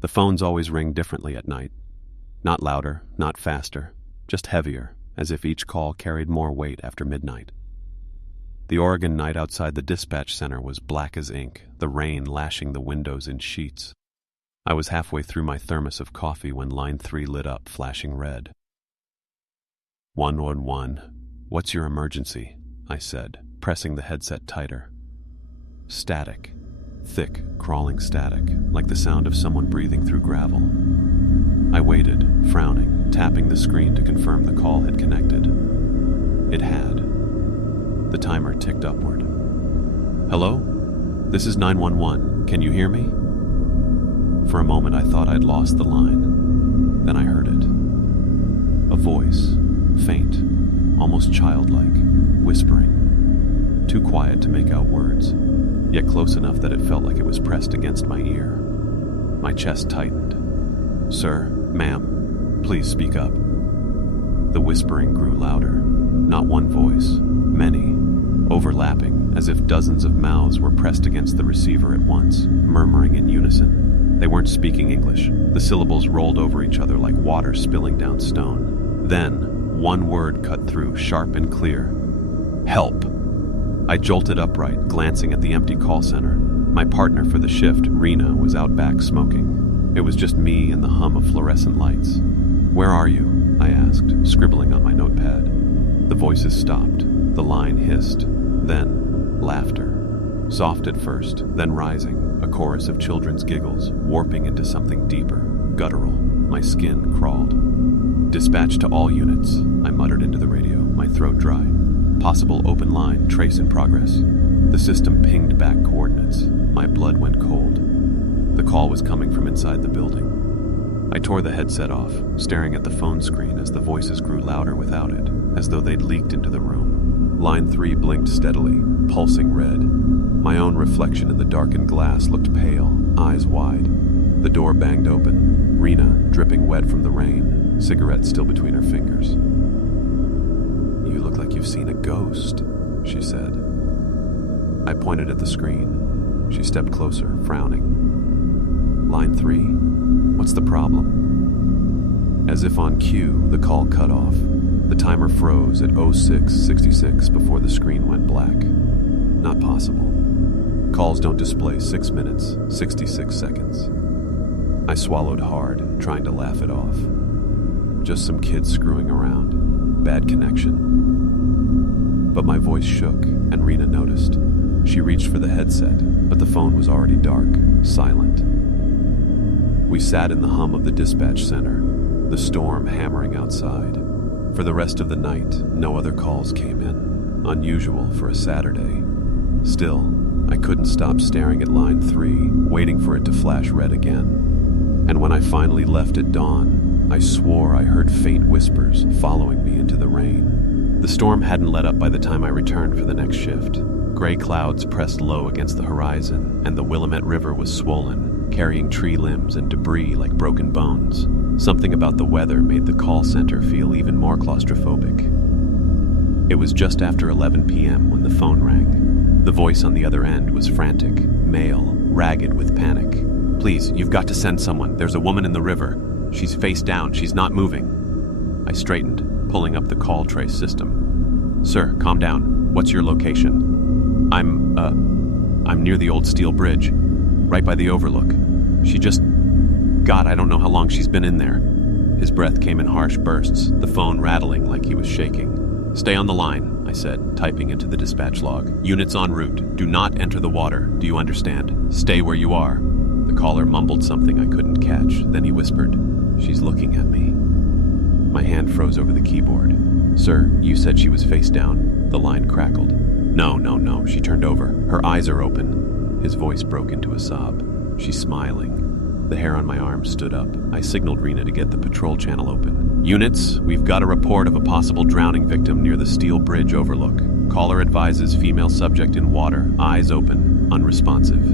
The phones always ring differently at night. Not louder, not faster, just heavier, as if each call carried more weight after midnight. The Oregon night outside the dispatch center was black as ink, the rain lashing the windows in sheets. I was halfway through my thermos of coffee when line 3 lit up, flashing red. 111, what's your emergency? I said, pressing the headset tighter. Static. Thick, crawling static, like the sound of someone breathing through gravel. I waited, frowning, tapping the screen to confirm the call had connected. It had. The timer ticked upward. Hello? This is 911. Can you hear me? For a moment I thought I'd lost the line. Then I heard it. A voice, faint, almost childlike, whispering. Too quiet to make out words, yet close enough that it felt like it was pressed against my ear. My chest tightened. Sir, ma'am, please speak up. The whispering grew louder. Not one voice, many, overlapping, as if dozens of mouths were pressed against the receiver at once, murmuring in unison. They weren't speaking English. The syllables rolled over each other like water spilling down stone. Then, one word cut through, sharp and clear. Help! I jolted upright, glancing at the empty call center. My partner for the shift, Rena, was out back smoking. It was just me and the hum of fluorescent lights. Where are you? I asked, scribbling on my notepad. The voices stopped. The line hissed. Then, laughter. Soft at first, then rising, a chorus of children's giggles, warping into something deeper, guttural. My skin crawled. Dispatch to all units, I muttered into the radio, my throat dry. Possible open line, trace in progress. The system pinged back coordinates. My blood went cold. The call was coming from inside the building. I tore the headset off, staring at the phone screen as the voices grew louder without it, as though they'd leaked into the room. Line 3 blinked steadily, pulsing red. My own reflection in the darkened glass looked pale, eyes wide. The door banged open. Rena, dripping wet from the rain, cigarette still between her fingers. You look like you've seen a ghost, she said. I pointed at the screen. She stepped closer, frowning. Line 3, what's the problem? As if on cue, the call cut off. The timer froze at 06:66 before the screen went black. Not possible. Calls don't display 6 minutes, 66 seconds. I swallowed hard, trying to laugh it off. Just some kids screwing around. Bad connection. But my voice shook, and Rena noticed. She reached for the headset, but the phone was already dark, silent. We sat in the hum of the dispatch center, the storm hammering outside. For the rest of the night, no other calls came in, unusual for a Saturday. Still, I couldn't stop staring at line 3, waiting for it to flash red again. And when I finally left at dawn, I swore I heard faint whispers following me into the rain. The storm hadn't let up by the time I returned for the next shift. Gray clouds pressed low against the horizon, and the Willamette River was swollen, carrying tree limbs and debris like broken bones. Something about the weather made the call center feel even more claustrophobic. It was just after 11 p.m. when the phone rang. The voice on the other end was frantic, male, ragged with panic. Please, you've got to send someone. There's a woman in the river. She's face down. She's not moving. I straightened, pulling up the call trace system. Sir, calm down. What's your location? I'm near the old steel bridge, right by the overlook. God, I don't know how long she's been in there. His breath came in harsh bursts, the phone rattling like he was shaking. Stay on the line, I said, typing into the dispatch log. Units en route. Do not enter the water. Do you understand? Stay where you are. The caller mumbled something I couldn't catch. Then he whispered, She's looking at me. My hand froze over the keyboard. Sir, you said she was face down. The line crackled. No. She turned over. Her eyes are open. His voice broke into a sob. She's smiling. The hair on my arm stood up. I signaled Rena to get the patrol channel open. Units, we've got a report of a possible drowning victim near the steel bridge overlook. Caller advises female subject in water, eyes open, unresponsive.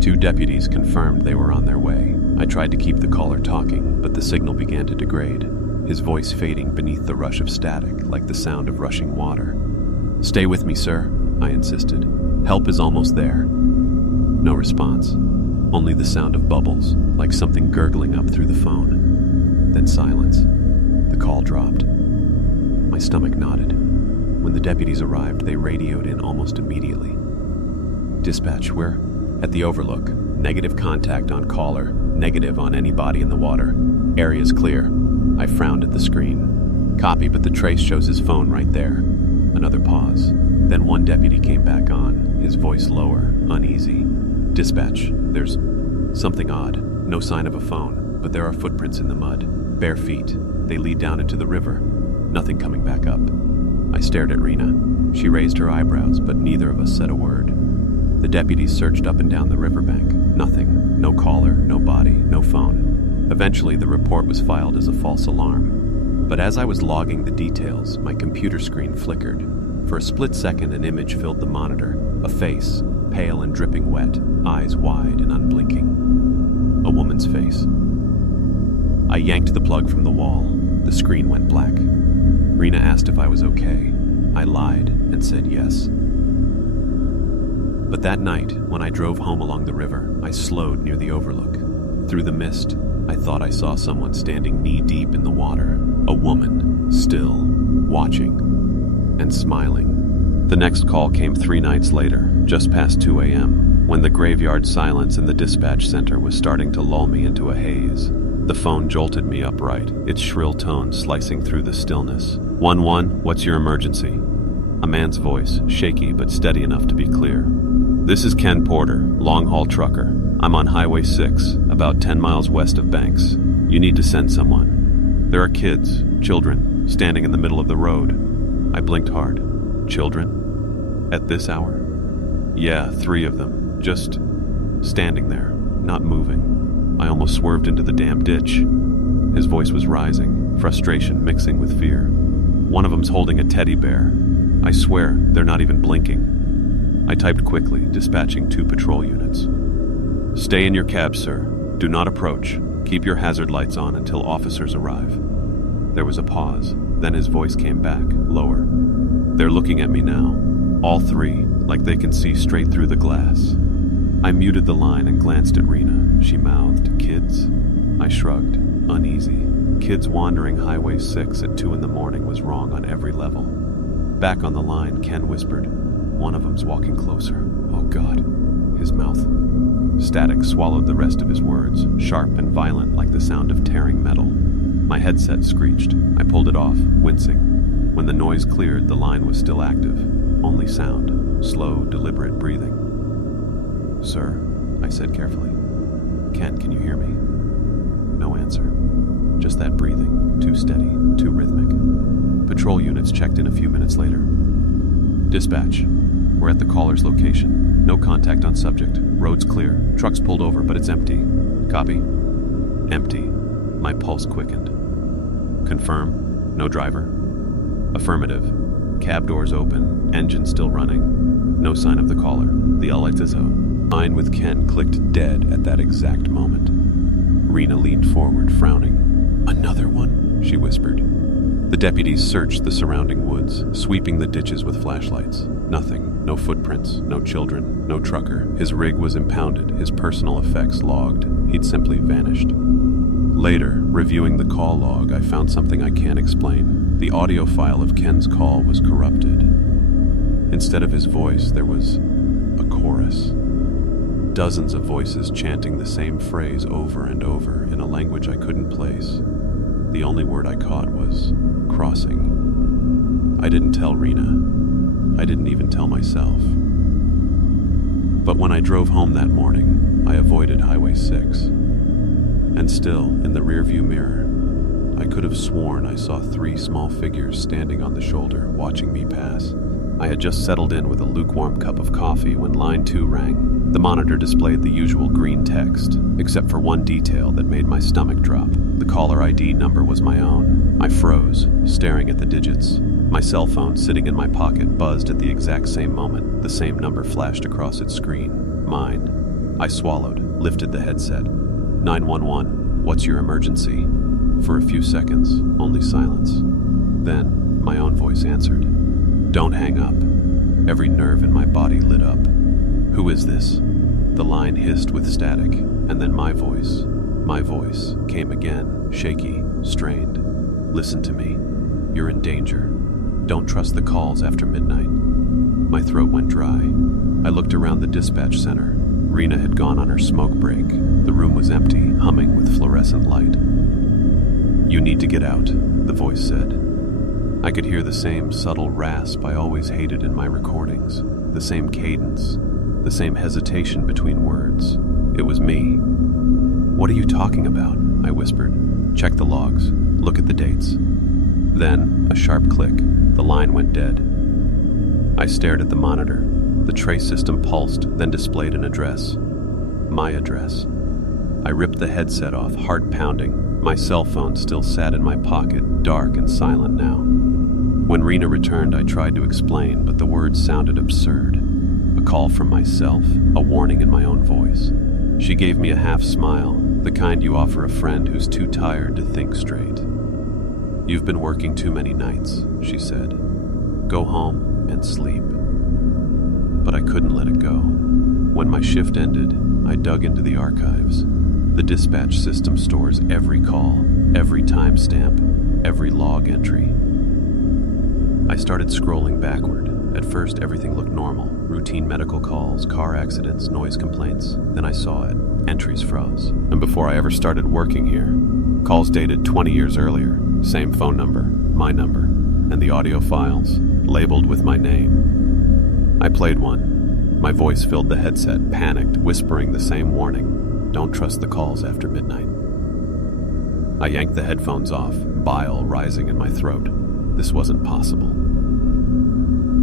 2 deputies confirmed they were on their way. I tried to keep the caller talking, but the signal began to degrade, his voice fading beneath the rush of static, like the sound of rushing water. Stay with me, sir, I insisted. Help is almost there. No response. Only the sound of bubbles, like something gurgling up through the phone. Then silence. The call dropped. My stomach knotted. When the deputies arrived, they radioed in almost immediately. Dispatch, we're at the Overlook. Negative contact on caller. Negative on any body in the water. Area's clear. I frowned at the screen. Copy, but the trace shows his phone right there. Another pause. Then one deputy came back on, his voice lower, uneasy. Dispatch, there's something odd. No sign of a phone, but there are footprints in the mud. Bare feet. They lead down into the river. Nothing coming back up. I stared at Rena. She raised her eyebrows, but neither of us said a word. The deputies searched up and down the riverbank. Nothing. No caller, no body, no phone. Eventually, the report was filed as a false alarm. But as I was logging the details, my computer screen flickered. For a split second, an image filled the monitor. A face, pale and dripping wet, eyes wide and unblinking. A woman's face. I yanked the plug from the wall. The screen went black. Rena asked if I was okay. I lied and said yes. But that night, when I drove home along the river, I slowed near the Overlook. Through the mist, I thought I saw someone standing knee-deep in the water. A woman, still, watching, and smiling. The next call came 3 nights later, just past 2 a.m., when the graveyard silence in the dispatch center was starting to lull me into a haze. The phone jolted me upright, its shrill tones slicing through the stillness. 1-1, what's your emergency? A man's voice, shaky but steady enough to be clear. This is Ken Porter, long-haul trucker. I'm on Highway 6, about 10 miles west of Banks. You need to send someone. There are kids, children, standing in the middle of the road. I blinked hard. Children? At this hour? Yeah, 3 of them. Just standing there, not moving. I almost swerved into the damn ditch. His voice was rising, frustration mixing with fear. One of them's holding a teddy bear. I swear, they're not even blinking. I typed quickly, dispatching 2 patrol units. Stay in your cab, sir. Do not approach. Keep your hazard lights on until officers arrive. There was a pause, then his voice came back, lower. They're looking at me now. All 3, like they can see straight through the glass. I muted the line and glanced at Rena. She mouthed, "Kids?" I shrugged, uneasy. Kids wandering Highway 6 at 2 in the morning was wrong on every level. Back on the line, Ken whispered, "One of them's walking closer." Oh God. His mouth. Static swallowed the rest of his words, sharp and violent like the sound of tearing metal. My headset screeched. I pulled it off, wincing. When the noise cleared, the line was still active. Only sound. Slow, deliberate breathing. "Sir," I said carefully. "Ken, can you hear me?" No answer. Just that breathing, too steady, too rhythmic. Patrol units checked in a few minutes later. Dispatch, we're at the caller's location. No contact on subject. Road's clear. Truck's pulled over, but it's empty. Copy? Empty. My pulse quickened. Confirm? No driver? Affirmative. Cab doors open. Engine still running. No sign of the caller. The Aletizo. Mine with Ken clicked dead at that exact moment. Rena leaned forward, frowning. "Another one?" she whispered. The deputies searched the surrounding woods, sweeping the ditches with flashlights. Nothing. No footprints, no children, no trucker. His rig was impounded, his personal effects logged. He'd simply vanished. Later, reviewing the call log, I found something I can't explain. The audio file of Ken's call was corrupted. Instead of his voice, there was a chorus. Dozens of voices chanting the same phrase over and over in a language I couldn't place. The only word I caught was crossing. I didn't tell Rena. I didn't even tell myself. But when I drove home that morning, I avoided Highway 6. And still, in the rearview mirror, I could have sworn I saw 3 small figures standing on the shoulder, watching me pass. I had just settled in with a lukewarm cup of coffee when line 2 rang. The monitor displayed the usual green text, except for one detail that made my stomach drop. The caller ID number was my own. I froze, staring at the digits. My cell phone, sitting in my pocket, buzzed at the exact same moment. The same number flashed across its screen. Mine. I swallowed, lifted the headset. 911, what's your emergency? For a few seconds, only silence. Then, my own voice answered. Don't hang up. Every nerve in my body lit up. Who is this? The line hissed with static, and then my voice, came again, shaky, strained. Listen to me. You're in danger. Don't trust the calls after midnight. My throat went dry. I looked around the dispatch center. Rena had gone on her smoke break. The room was empty, humming with fluorescent light. You need to get out, the voice said. I could hear the same subtle rasp I always hated in my recordings, the same cadence, the same hesitation between words. It was me. What are you talking about? I whispered. Check the logs. Look at the dates. Then, a sharp click. The line went dead. I stared at the monitor. The trace system pulsed, then displayed an address. My address. I ripped the headset off, heart pounding. My cell phone still sat in my pocket, dark and silent now. When Rena returned, I tried to explain, but the words sounded absurd. A call from myself, a warning in my own voice. She gave me a half smile, the kind you offer a friend who's too tired to think straight. You've been working too many nights, she said. Go home and sleep. But I couldn't let it go. When my shift ended, I dug into the archives. The dispatch system stores every call, every timestamp, every log entry. I started scrolling backward. At first, everything looked normal. Routine medical calls, car accidents, noise complaints. Then I saw it. Entries froze. And before I ever started working here, calls dated 20 years earlier. Same phone number, my number, and the audio files, labeled with my name. I played one. My voice filled the headset, panicked, whispering the same warning. Don't trust the calls after midnight. I yanked the headphones off, bile rising in my throat. This wasn't possible.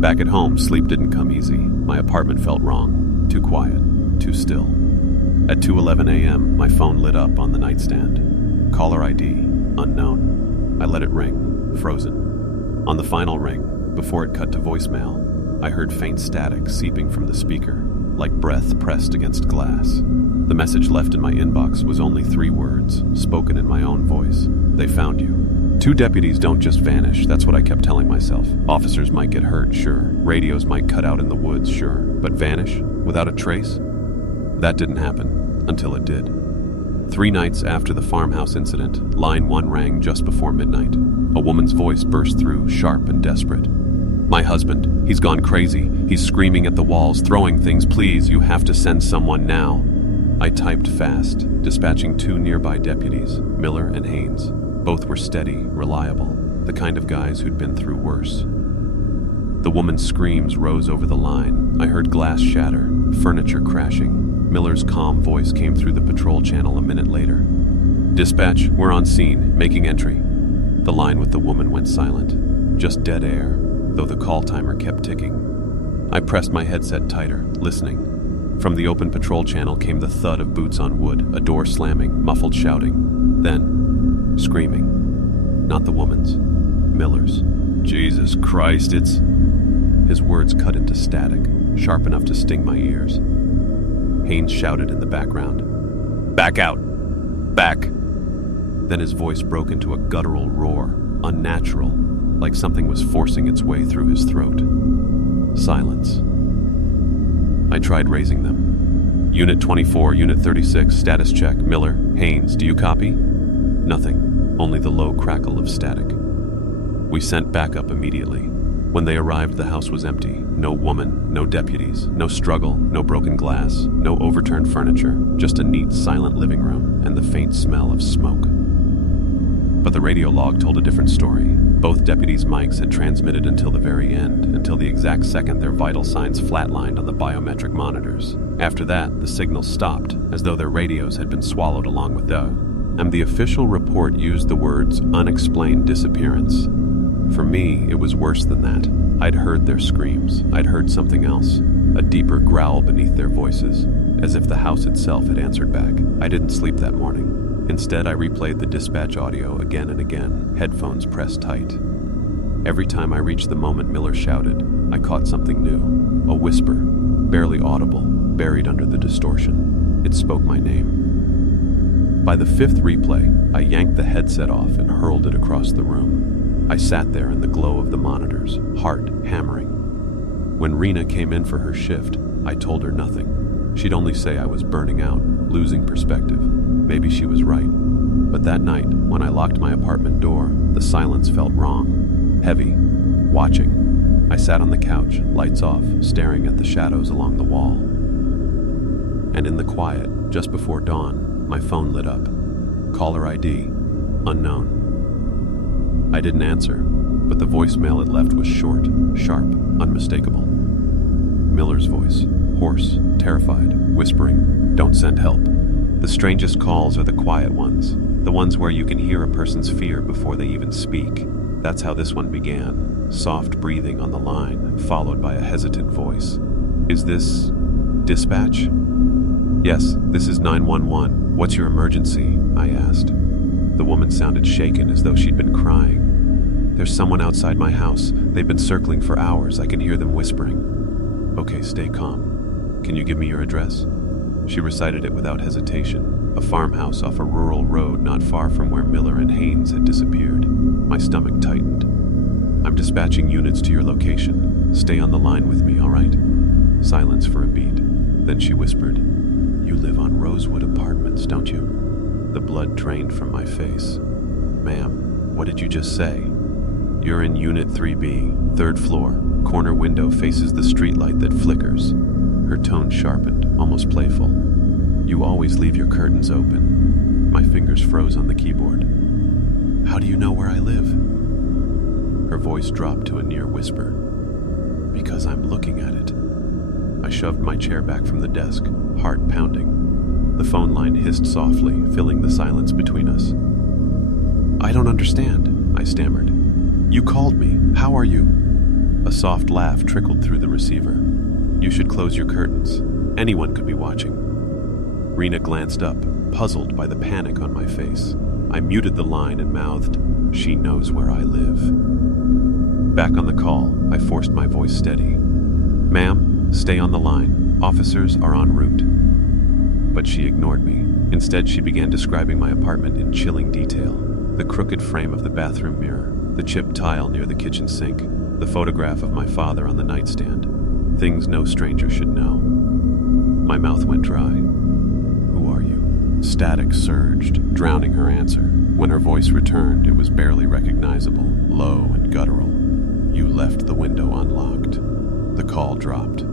Back at home, sleep didn't come easy. My apartment felt wrong, too quiet, too still. At 2:11 a.m., my phone lit up on the nightstand. Caller ID, unknown. I let it ring, frozen. On the final ring, before it cut to voicemail, I heard faint static seeping from the speaker, like breath pressed against glass. The message left in my inbox was only 3 words, spoken in my own voice. They found you. 2 deputies don't just vanish, that's what I kept telling myself. Officers might get hurt, sure. Radios might cut out in the woods, sure. But vanish? Without a trace? That didn't happen, until it did. 3 nights after the farmhouse incident, line 1 rang just before midnight. A woman's voice burst through, sharp and desperate. My husband, he's gone crazy. He's screaming at the walls, throwing things. Please, you have to send someone now. I typed fast, dispatching 2 nearby deputies, Miller and Haynes. Both were steady, reliable, the kind of guys who'd been through worse. The woman's screams rose over the line. I heard glass shatter, furniture crashing. Miller's calm voice came through the patrol channel a minute later. Dispatch, we're on scene, making entry. The line with the woman went silent, just dead air, though the call timer kept ticking. I pressed my headset tighter, listening. From the open patrol channel came the thud of boots on wood, a door slamming, muffled shouting. Then, screaming. Not the woman's. Miller's. Jesus Christ, it's... His words cut into static, sharp enough to sting my ears. Haynes shouted in the background. Back out! Back! Then his voice broke into a guttural roar, unnatural, like something was forcing its way through his throat. Silence. I tried raising them. Unit 24, Unit 36, status check. Miller, Haynes, do you copy? Nothing, only the low crackle of static. We sent backup immediately. When they arrived, the house was empty. No woman, no deputies, no struggle, no broken glass, no overturned furniture, just a neat, silent living room and the faint smell of smoke. But the radio log told a different story. Both deputies' mics had transmitted until the very end, until the exact second their vital signs flatlined on the biometric monitors. After that, the signal stopped, as though their radios had been swallowed along with them. And the official report used the words unexplained disappearance. For me, it was worse than that. I'd heard their screams. I'd heard something else, a deeper growl beneath their voices, as if the house itself had answered back. I didn't sleep that morning. Instead, I replayed the dispatch audio again and again, headphones pressed tight. Every time I reached the moment Miller shouted, I caught something new, a whisper, barely audible, buried under the distortion. It spoke my name. By the 5th replay, I yanked the headset off and hurled it across the room. I sat there in the glow of the monitors, heart hammering. When Rena came in for her shift, I told her nothing. She'd only say I was burning out, losing perspective. Maybe she was right. But that night, when I locked my apartment door, the silence felt wrong, heavy, watching. I sat on the couch, lights off, staring at the shadows along the wall. And in the quiet, just before dawn, my phone lit up. Caller ID, unknown. I didn't answer, but the voicemail it left was short, sharp, unmistakable. Miller's voice, hoarse, terrified, whispering, "Don't send help." The strangest calls are the quiet ones, the ones where you can hear a person's fear before they even speak. That's how this one began, soft breathing on the line, followed by a hesitant voice. "Is this dispatch?" "Yes, this is 911. What's your emergency?" I asked. The woman sounded shaken, as though she'd been crying. "There's someone outside my house. They've been circling for hours. I can hear them whispering." "Okay, stay calm. Can you give me your address?" She recited it without hesitation, a farmhouse off a rural road not far from where Miller and Haynes had disappeared. My stomach tightened. "I'm dispatching units to your location. Stay on the line with me, all right?" Silence for a beat. Then she whispered, "You live on Rosewood Apartments, don't you?" The blood drained from my face. "Ma'am, what did you just say?" "You're in Unit 3B, 3rd floor. Corner window faces the streetlight that flickers." Her tone sharpened, almost playful. "You always leave your curtains open." My fingers froze on the keyboard. "How do you know where I live?" Her voice dropped to a near whisper. "Because I'm looking at it." I shoved my chair back from the desk, heart pounding. The phone line hissed softly, filling the silence between us. "I don't understand," I stammered. "You called me. How are you?" A soft laugh trickled through the receiver. "You should close your curtains. Anyone could be watching." Rena glanced up, puzzled by the panic on my face. I muted the line and mouthed, "She knows where I live." Back on the call, I forced my voice steady. "Ma'am, stay on the line. Officers are en route." But she ignored me. Instead, she began describing my apartment in chilling detail. The crooked frame of the bathroom mirror, the chipped tile near the kitchen sink, the photograph of my father on the nightstand. Things no stranger should know. My mouth went dry. "Who are you?" Static surged, drowning her answer. When her voice returned, it was barely recognizable, low and guttural. "You left the window unlocked." The call dropped.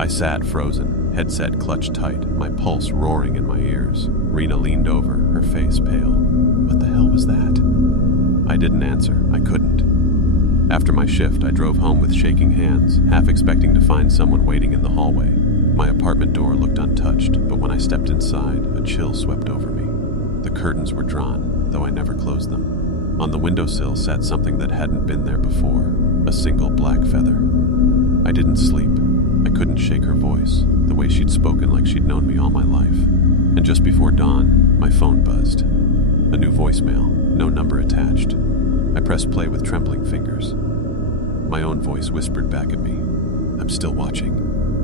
I sat frozen, headset clutched tight, my pulse roaring in my ears. Rena leaned over, her face pale. "What the hell was that?" I didn't answer. I couldn't. After my shift, I drove home with shaking hands, half expecting to find someone waiting in the hallway. My apartment door looked untouched, but when I stepped inside, a chill swept over me. The curtains were drawn, though I never closed them. On the windowsill sat something that hadn't been there before, a single black feather. I didn't sleep. I couldn't shake her voice, the way she'd spoken like she'd known me all my life. And just before dawn, my phone buzzed. A new voicemail, no number attached. I pressed play with trembling fingers. My own voice whispered back at me, "I'm still watching."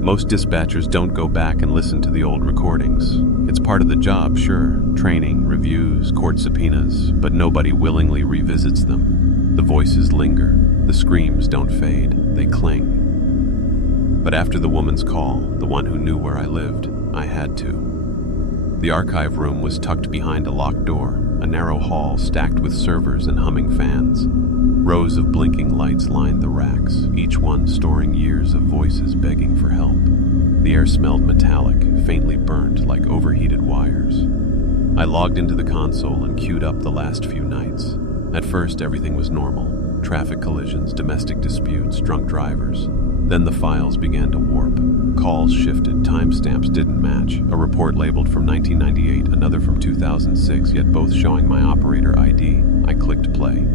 Most dispatchers don't go back and listen to the old recordings. It's part of the job, sure. Training, reviews, court subpoenas, but nobody willingly revisits them. The voices linger. The screams don't fade. They cling. But after the woman's call, the one who knew where I lived, I had to. The archive room was tucked behind a locked door, a narrow hall stacked with servers and humming fans. Rows of blinking lights lined the racks, each one storing years of voices begging for help. The air smelled metallic, faintly burnt like overheated wires. I logged into the console and queued up the last few nights. At first, everything was normal. Traffic collisions, domestic disputes, drunk drivers. Then the files began to warp. Calls shifted, timestamps didn't match. A report labeled from 1998, another from 2006, yet both showing my operator ID. I clicked play.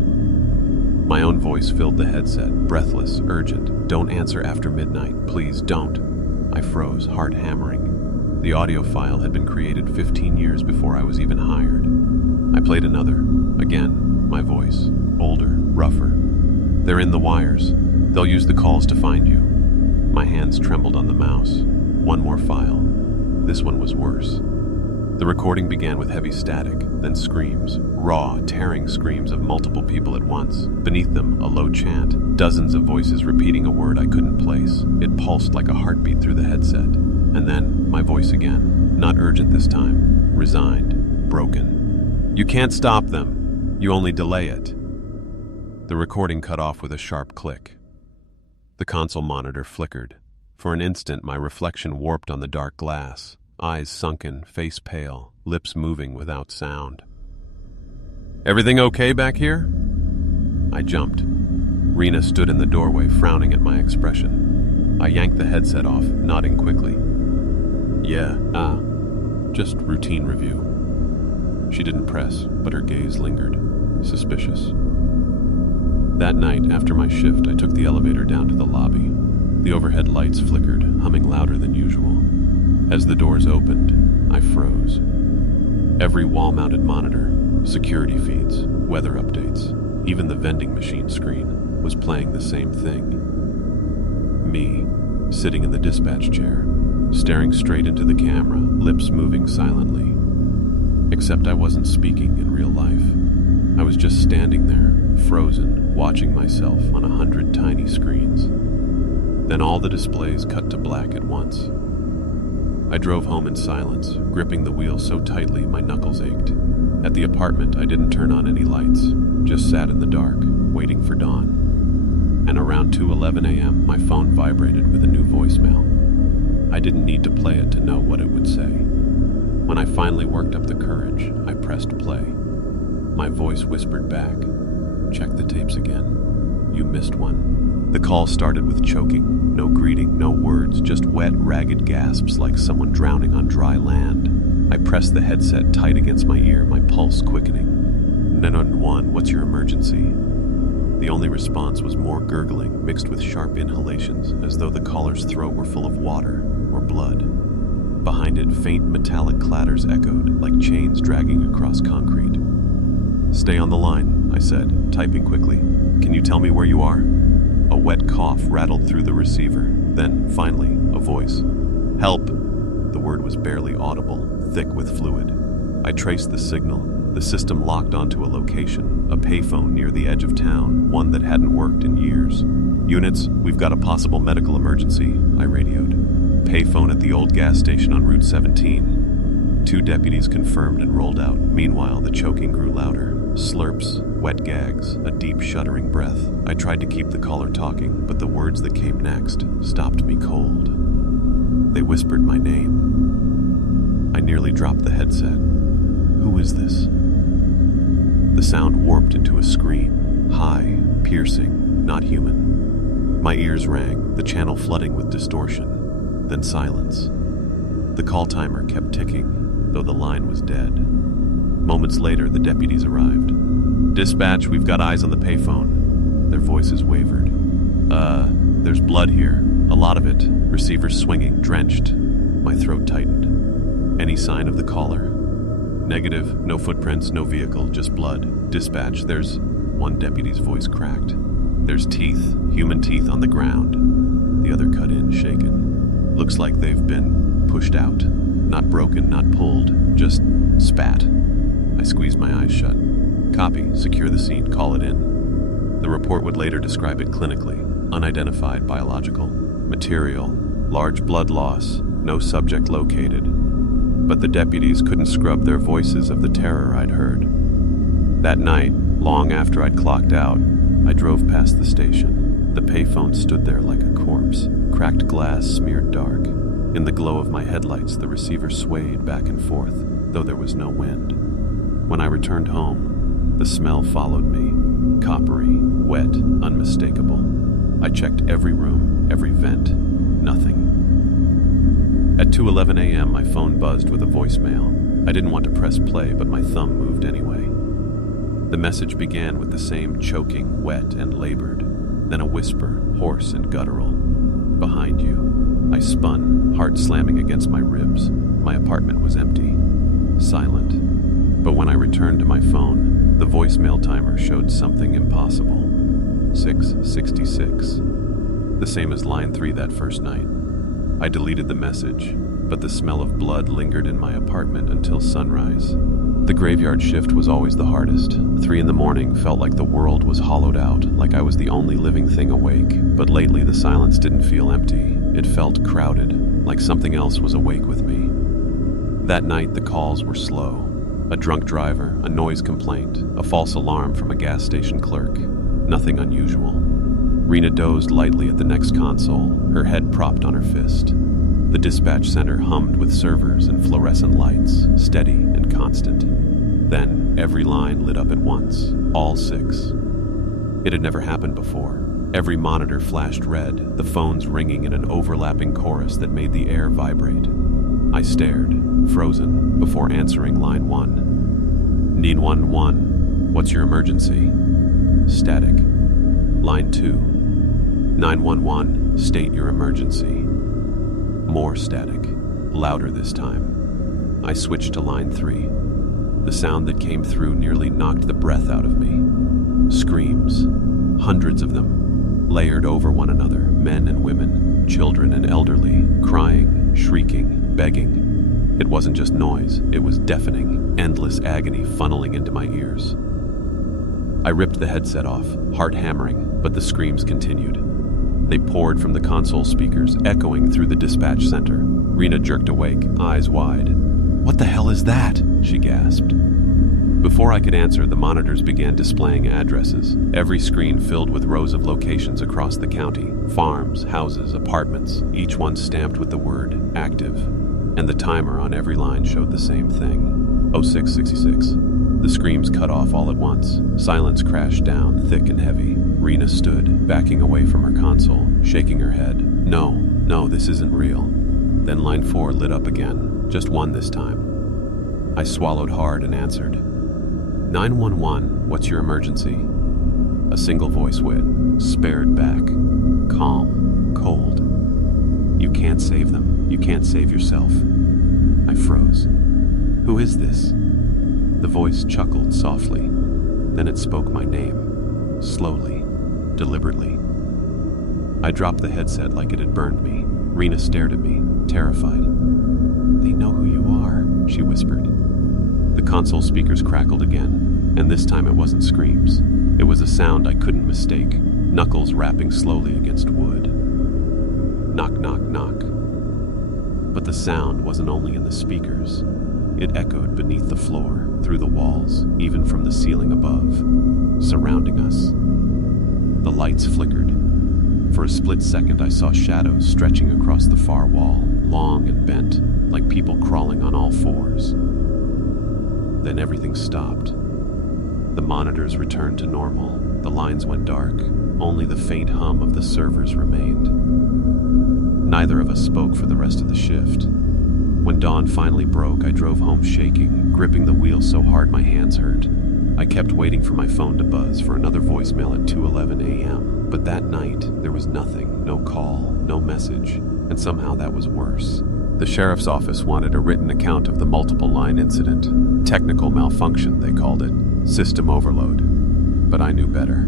My own voice filled the headset, breathless, urgent. "Don't answer after midnight, please don't." I froze, heart hammering. The audio file had been created 15 years before I was even hired. I played another. Again, my voice, older, rougher. "They're in the wires. They'll use the calls to find you." My hands trembled on the mouse. One more file. This one was worse. The recording began with heavy static, then screams, raw, tearing screams of multiple people at once. Beneath them, a low chant, dozens of voices repeating a word I couldn't place. It pulsed like a heartbeat through the headset. And then, my voice again. Not urgent this time. Resigned. Broken. You can't stop them. You only delay it. The recording cut off with a sharp click. The console monitor flickered. For an instant, my reflection warped on the dark glass, eyes sunken, face pale, lips moving without sound. Everything okay back here? I jumped. Rena stood in the doorway, frowning at my expression. I yanked the headset off, nodding quickly. Yeah, just routine review. She didn't press, but her gaze lingered, suspicious. That night, after my shift, I took the elevator down to the lobby. The overhead lights flickered, humming louder than usual. As the doors opened, I froze. Every wall-mounted monitor, security feeds, weather updates, even the vending machine screen was playing the same thing. Me, sitting in the dispatch chair, staring straight into the camera, lips moving silently. Except I wasn't speaking in real life. I was just standing there, frozen, watching myself on 100 tiny screens. Then all the displays cut to black at once. I drove home in silence, gripping the wheel so tightly my knuckles ached. At the apartment, I didn't turn on any lights, just sat in the dark, waiting for dawn. And around 2:11 a.m., my phone vibrated with a new voicemail. I didn't need to play it to know what it would say. When I finally worked up the courage, I pressed play. My voice whispered back, "Check the tapes again. You missed one." The call started with choking, no greeting, no words, just wet, ragged gasps like someone drowning on dry land. I pressed the headset tight against my ear, my pulse quickening. 911, what's your emergency? The only response was more gurgling, mixed with sharp inhalations, as though the caller's throat were full of water or blood. Behind it, faint metallic clatters echoed, like chains dragging across concrete. "Stay on the line," I said, typing quickly. "Can you tell me where you are?" A wet cough rattled through the receiver. Then, finally, a voice. "Help!" The word was barely audible, thick with fluid. I traced the signal. The system locked onto a location, a payphone near the edge of town, one that hadn't worked in years. "Units, we've got a possible medical emergency," I radioed. "Payphone at the old gas station on Route 17. 2 deputies confirmed and rolled out. Meanwhile, the choking grew louder. Slurps, wet gags, a deep shuddering breath. I tried to keep the caller talking, but the words that came next stopped me cold. They whispered my name. I nearly dropped the headset. Who is this? The sound warped into a scream, high, piercing, not human. My ears rang, the channel flooding with distortion. Then silence. The call timer kept ticking, though the line was dead. Moments later, the deputies arrived. "Dispatch, we've got eyes on the payphone." Their voices wavered. There's blood here. A lot of it. Receiver swinging, drenched. My throat tightened. Any sign of the caller? Negative. No footprints, no vehicle, just blood. Dispatch, there's... One deputy's voice cracked. "There's teeth, human teeth on the ground." The other cut in, shaken. "Looks like they've been pushed out. Not broken, not pulled, just spat." I squeezed my eyes shut. "Copy. Secure the scene. Call it in." The report would later describe it clinically. Unidentified biological. Material. Large blood loss. No subject located. But the deputies couldn't scrub their voices of the terror I'd heard. That night, long after I'd clocked out, I drove past the station. The payphone stood there like a corpse, cracked glass smeared dark. In the glow of my headlights, the receiver swayed back and forth, though there was no wind. When I returned home, the smell followed me, coppery, wet, unmistakable. I checked every room, every vent. Nothing. At 2:11 a.m., my phone buzzed with a voicemail. I didn't want to press play, but my thumb moved anyway. The message began with the same choking, wet, and labored. Then a whisper, hoarse and guttural. "Behind you." I spun, heart slamming against my ribs. My apartment was empty. Silent. But when I returned to my phone, the voicemail timer showed something impossible. 6:66. The same as line 3 that first night. I deleted the message, but the smell of blood lingered in my apartment until sunrise. The graveyard shift was always the hardest. 3 in the morning felt like the world was hollowed out, like I was the only living thing awake. But lately the silence didn't feel empty. It felt crowded, like something else was awake with me. That night, the calls were slow. A drunk driver, a noise complaint, a false alarm from a gas station clerk. Nothing unusual. Rena dozed lightly at the next console, her head propped on her fist. The dispatch center hummed with servers and fluorescent lights, steady and constant. Then, every line lit up at once, all 6. It had never happened before. Every monitor flashed red, the phones ringing in an overlapping chorus that made the air vibrate. I stared, frozen, before answering line 1. 911, what's your emergency? Static. Line 2. 911, state your emergency. More static, louder this time. I switched to line 3. The sound that came through nearly knocked the breath out of me. Screams, hundreds of them, layered over one another, men and women, children and elderly, crying, shrieking, begging. It wasn't just noise, it was deafening, endless agony funneling into my ears. I ripped the headset off, heart hammering, but the screams continued. They poured from the console speakers, echoing through the dispatch center. Rena jerked awake, eyes wide. "What the hell is that?" she gasped. Before I could answer, the monitors began displaying addresses, every screen filled with rows of locations across the county, farms, houses, apartments, each one stamped with the word active. And the timer on every line showed the same thing, 0666. The screams cut off all at once. Silence crashed down, thick and heavy. Rena stood, backing away from her console, shaking her head. No, this isn't real. Then line 4 lit up again, just one this time. I swallowed hard and answered. 911, what's your emergency? A single voice spared back, calm, cold. You can't save them. You can't save yourself. I froze. Who is this? The voice chuckled softly. Then it spoke my name, slowly, deliberately. I dropped the headset like it had burned me. Rena stared at me, terrified. They know who you are, she whispered. The console speakers crackled again, and this time it wasn't screams. It was a sound I couldn't mistake, knuckles rapping slowly against wood. Knock, knock, knock. But the sound wasn't only in the speakers. It echoed beneath the floor, through the walls, even from the ceiling above, surrounding us. The lights flickered. For a split second, I saw shadows stretching across the far wall, long and bent, like people crawling on all fours. Then everything stopped. The monitors returned to normal. The lines went dark. Only the faint hum of the servers remained. Neither of us spoke for the rest of the shift. When dawn finally broke, I drove home shaking, gripping the wheel so hard my hands hurt. I kept waiting for my phone to buzz for another voicemail at 2:11 a.m. But that night, there was nothing, no call, no message, and somehow that was worse. The sheriff's office wanted a written account of the multiple line incident. Technical malfunction, they called it. System overload. But I knew better.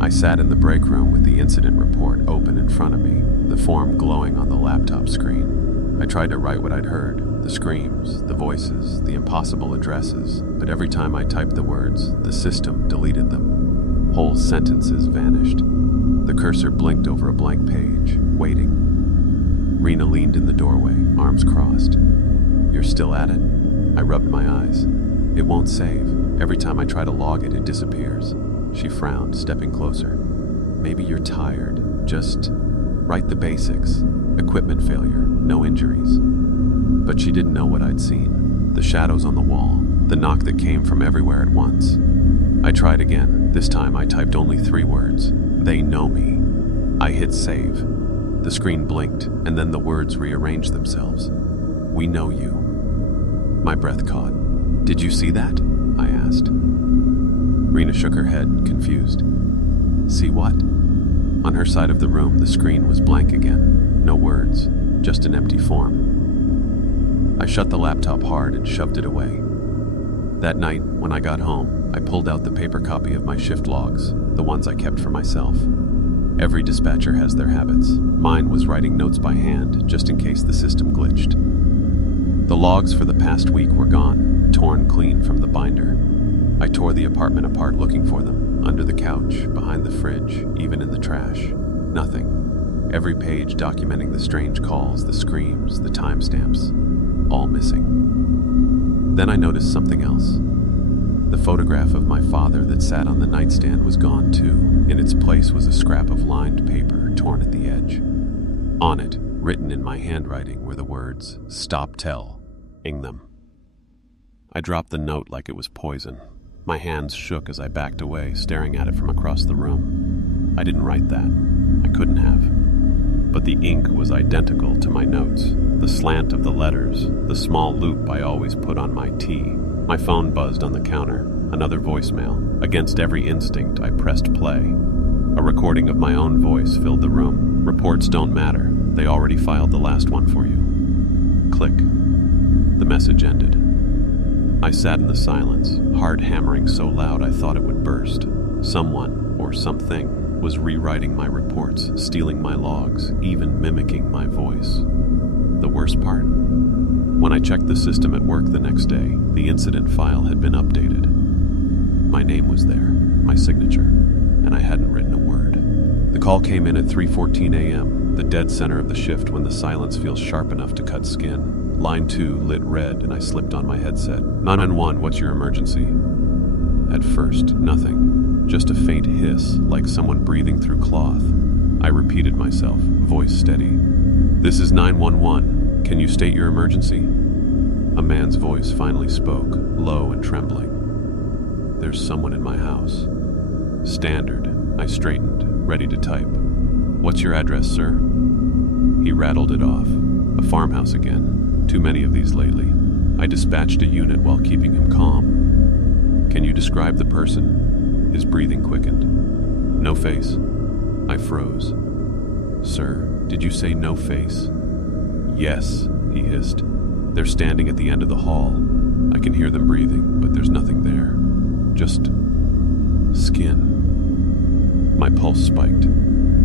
I sat in the break room with the incident report open in front of me, the form glowing on the laptop screen. I tried to write what I'd heard, the screams, the voices, the impossible addresses, but every time I typed the words, the system deleted them. Whole sentences vanished. The cursor blinked over a blank page, waiting. Rena leaned in the doorway, arms crossed. You're still at it? I rubbed my eyes. It won't save. Every time I try to log it, it disappears. She frowned, stepping closer. Maybe you're tired. Just write the basics. Equipment failure, no injuries. But she didn't know what I'd seen. The shadows on the wall, the knock that came from everywhere at once. I tried again. This time I typed only 3 words. They know me. I hit save. The screen blinked, and then the words rearranged themselves. We know you. My breath caught. Did you see that? I asked. Rena shook her head, confused. See what? On her side of the room, the screen was blank again. No words, just an empty form. I shut the laptop hard and shoved it away. That night, when I got home, I pulled out the paper copy of my shift logs, the ones I kept for myself. Every dispatcher has their habits. Mine was writing notes by hand, just in case the system glitched. The logs for the past week were gone, torn clean from the binder. I tore the apartment apart looking for them, under the couch, behind the fridge, even in the trash. Nothing. Every page documenting the strange calls, the screams, the timestamps, all missing. Then I noticed something else. The photograph of my father that sat on the nightstand was gone too. In its place was a scrap of lined paper, torn at the edge. On it, written in my handwriting, were the words, "Stop tell, Ingham." I dropped the note like it was poison. My hands shook as I backed away, staring at it from across the room. I didn't write that. I couldn't have. But the ink was identical to my notes. The slant of the letters, the small loop I always put on my T. My phone buzzed on the counter, another voicemail. Against every instinct, I pressed play. A recording of my own voice filled the room. Reports don't matter. They already filed the last one for you. Click. The message ended. I sat in the silence, heart hammering so loud I thought it would burst. Someone, or something, was rewriting my reports, stealing my logs, even mimicking my voice. The worst part? When I checked the system at work the next day, the incident file had been updated. My name was there, my signature, and I hadn't written a word. The call came in at 3:14 a.m., the dead center of the shift when the silence feels sharp enough to cut skin. Line 2 lit red and I slipped on my headset. 911, what's your emergency? At first, nothing. Just a faint hiss, like someone breathing through cloth. I repeated myself, voice steady. This is 911. Can you state your emergency? A man's voice finally spoke, low and trembling. There's someone in my house. Standard. I straightened, ready to type. What's your address, sir? He rattled it off. A farmhouse again. Too many of these lately. I dispatched a unit while keeping him calm. Can you describe the person? His breathing quickened. No face. I froze. Sir, did you say no face? Yes, he hissed. They're standing at the end of the hall. I can hear them breathing, but there's nothing there. Just skin. My pulse spiked.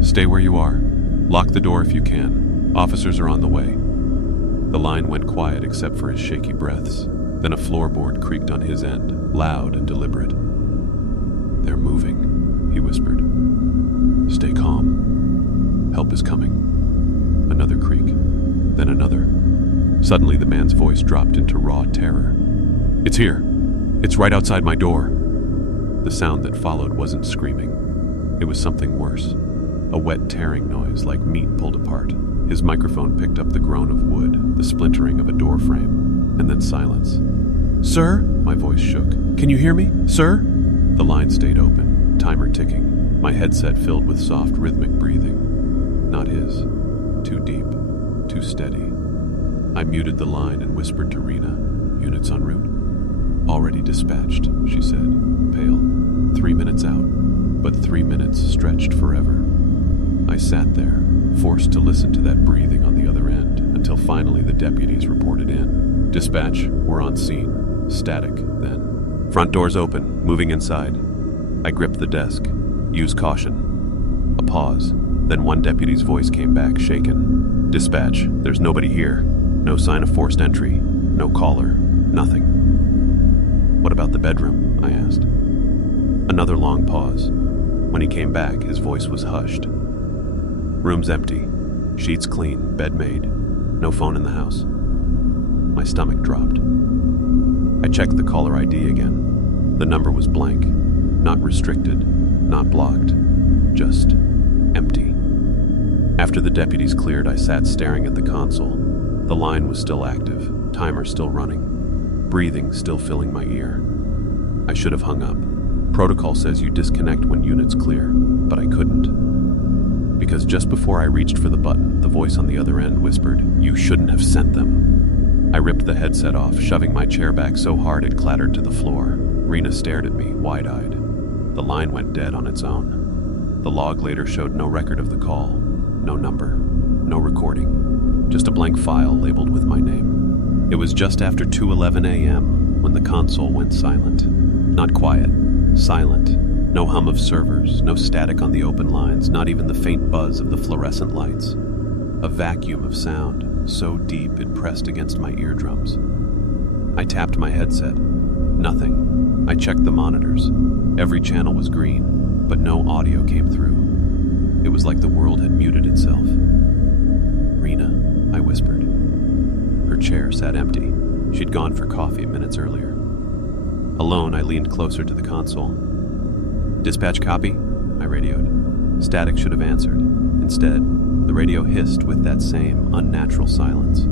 Stay where you are. Lock the door if you can. Officers are on the way. The line went quiet except for his shaky breaths. Then a floorboard creaked on his end, loud and deliberate. They're moving, he whispered. Stay calm. Help is coming. Another creak. Then another. Suddenly the man's voice dropped into raw terror. It's here. It's right outside my door. The sound that followed wasn't screaming. It was something worse. A wet tearing noise like meat pulled apart. His microphone picked up the groan of wood, the splintering of a door frame, and then silence. Sir? My voice shook. Can you hear me? Sir? The line stayed open, timer ticking. My headset filled with soft rhythmic breathing. Not his. Too deep. Too steady. I muted the line and whispered to Rena, units en route. Already dispatched, she said, pale. 3 minutes out, but 3 minutes stretched forever. I sat there, forced to listen to that breathing on the other end, until finally the deputies reported in. Dispatch, we're on scene. Static, then. Front doors open, moving inside. I gripped the desk. Use caution. A pause. Then one deputy's voice came back, shaken. Dispatch, there's nobody here. No sign of forced entry. No caller. Nothing. What about the bedroom? I asked. Another long pause. When he came back, his voice was hushed. Room's empty. Sheets clean, bed made. No phone in the house. My stomach dropped. I checked the caller ID again. The number was blank. Not restricted. Not blocked. Just empty. After the deputies cleared, I sat staring at the console. The line was still active, timer still running, breathing still filling my ear. I should have hung up. Protocol says you disconnect when units clear, but I couldn't. Because just before I reached for the button, the voice on the other end whispered, "You shouldn't have sent them." I ripped the headset off, shoving my chair back so hard it clattered to the floor. Rena stared at me, wide-eyed. The line went dead on its own. The log later showed no record of the call. No number, no recording, just a blank file labeled with my name. It was just after 2:11 a.m. when the console went silent. Not quiet, silent. No hum of servers, no static on the open lines, not even the faint buzz of the fluorescent lights. A vacuum of sound, so deep it pressed against my eardrums. I tapped my headset. Nothing. I checked the monitors. Every channel was green, but no audio came through. It was like the world had muted itself. "Rena," I whispered. Her chair sat empty. She'd gone for coffee minutes earlier. Alone, I leaned closer to the console. "Dispatch copy?" I radioed. Static should have answered. Instead, the radio hissed with that same unnatural silence.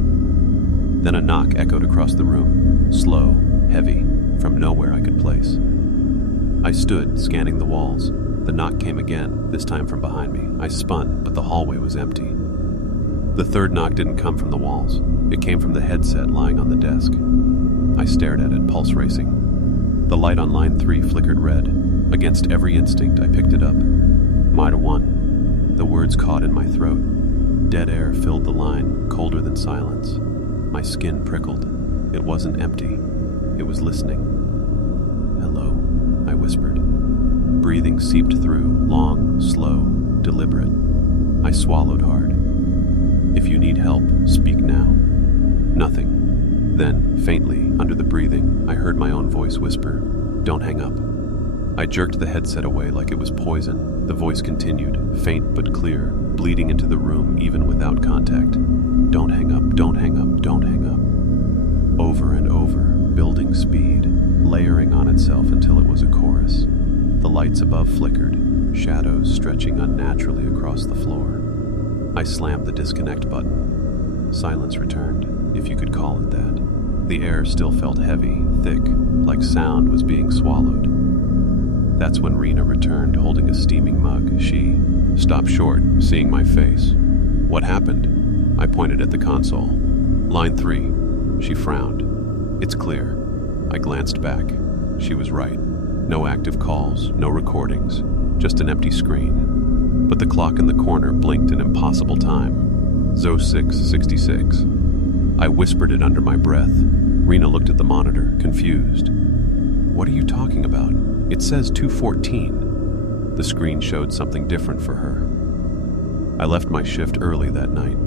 Then a knock echoed across the room, slow, heavy, from nowhere I could place. I stood, scanning the walls. The knock came again, this time from behind me. I spun, but the hallway was empty. The third knock didn't come from the walls. It came from the headset lying on the desk. I stared at it, pulse racing. The light on line 3 flickered red. Against every instinct, I picked it up. Mida 1. The words caught in my throat. Dead air filled the line, colder than silence. My skin prickled. It wasn't empty. It was listening. "Hello," I whispered. Breathing seeped through, long, slow, deliberate. I swallowed hard. "If you need help, speak now." Nothing. Then, faintly, under the breathing, I heard my own voice whisper, "Don't hang up." I jerked the headset away like it was poison. The voice continued, faint but clear, bleeding into the room even without contact. "Don't hang up, don't hang up, don't hang up." Over and over, building speed, layering on itself until it was a chorus. The lights above flickered, shadows stretching unnaturally across the floor. I slammed the disconnect button. Silence returned, if you could call it that. The air still felt heavy, thick, like sound was being swallowed. That's when Rena returned, holding a steaming mug. She stopped short, seeing my face. "What happened?" I pointed at the console. "Line 3. She frowned. "It's clear." I glanced back. She was right. No active calls, no recordings, just an empty screen. But the clock in the corner blinked an impossible time. 06:66. I whispered it under my breath. Rena looked at the monitor, confused. "What are you talking about? It says 2:14. The screen showed something different for her. I left my shift early that night.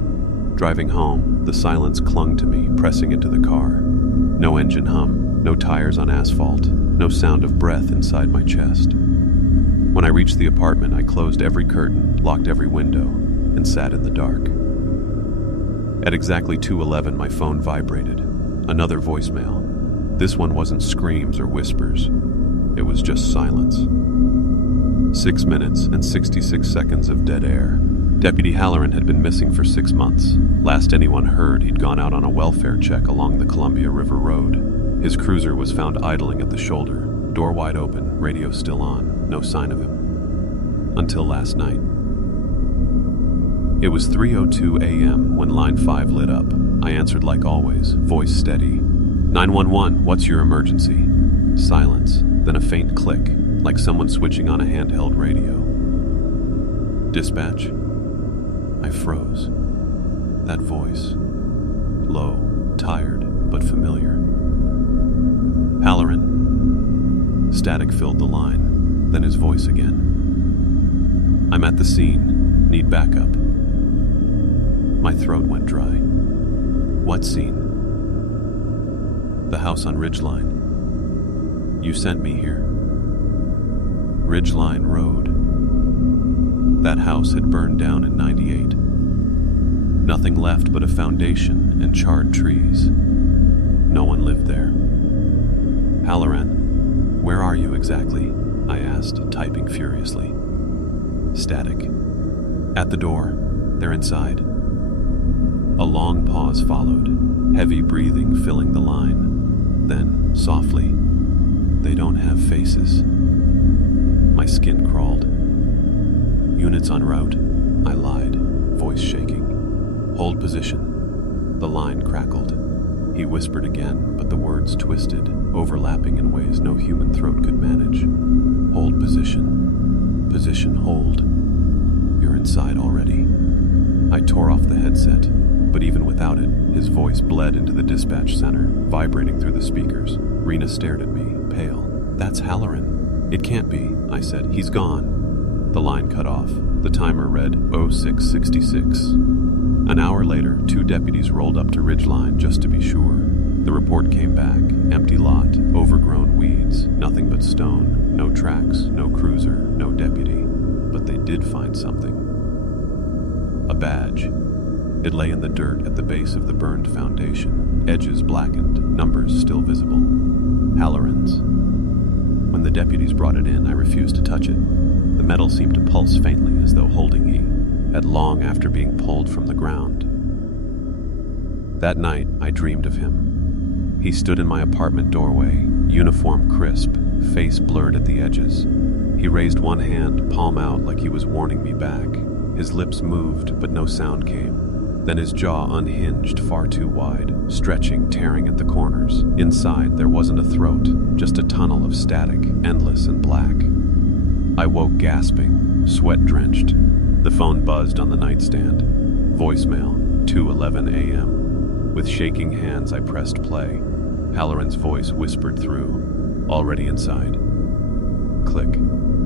Driving home, the silence clung to me, pressing into the car. No engine hum, no tires on asphalt, no sound of breath inside my chest. When I reached the apartment, I closed every curtain, locked every window, and sat in the dark. At exactly 2:11, my phone vibrated. Another voicemail. This one wasn't screams or whispers. It was just silence. 6 minutes and 66 seconds of dead air. Deputy Halloran had been missing for 6 months. Last anyone heard, he'd gone out on a welfare check along the Columbia River Road. His cruiser was found idling at the shoulder, door wide open, radio still on, no sign of him. Until last night. It was 3:02 a.m. when line 5 lit up. I answered like always, voice steady. 911, what's your emergency? Silence, then a faint click, like someone switching on a handheld radio. Dispatch? I froze. That voice. Low, tired, but familiar. Halloran. Static filled the line, then his voice again. I'm at the scene. Need backup. My throat went dry. What scene? The house on Ridgeline. You sent me here. Ridgeline Road. That house had burned down in '98. Nothing left but a foundation and charred trees. No one lived there. Halloran, where are you exactly? I asked, typing furiously. Static. At the door. They're inside. A long pause followed, heavy breathing filling the line. Then, softly, they don't have faces. My skin crawled. Units en route, I lied, voice shaking. Hold position. The line crackled. He whispered again, but the words twisted, overlapping in ways no human throat could manage. Hold position. Position hold. You're inside already. I tore off the headset, but even without it, his voice bled into the dispatch center, vibrating through the speakers. Rena stared at me, pale. That's Halloran. It can't be, I said. He's gone. The line cut off. The timer read 06:66. An hour later, 2 deputies rolled up to Ridgeline just to be sure. The report came back. Empty lot, overgrown weeds, nothing but stone. No tracks, no cruiser, no deputy. But they did find something. A badge. It lay in the dirt at the base of the burned foundation, edges blackened, numbers still visible. Halloran's. When the deputies brought it in, I refused to touch it. The metal seemed to pulse faintly, as though holding me, at long after being pulled from the ground. That night, I dreamed of him. He stood in my apartment doorway, uniform crisp, face blurred at the edges. He raised one hand, palm out, like he was warning me back. His lips moved, but no sound came. Then his jaw unhinged far too wide, stretching, tearing at the corners. Inside, there wasn't a throat, just a tunnel of static, endless and black. I woke gasping, sweat-drenched. The phone buzzed on the nightstand. Voicemail, 2:11 a.m. With shaking hands, I pressed play. Halloran's voice whispered through. Already inside. Click.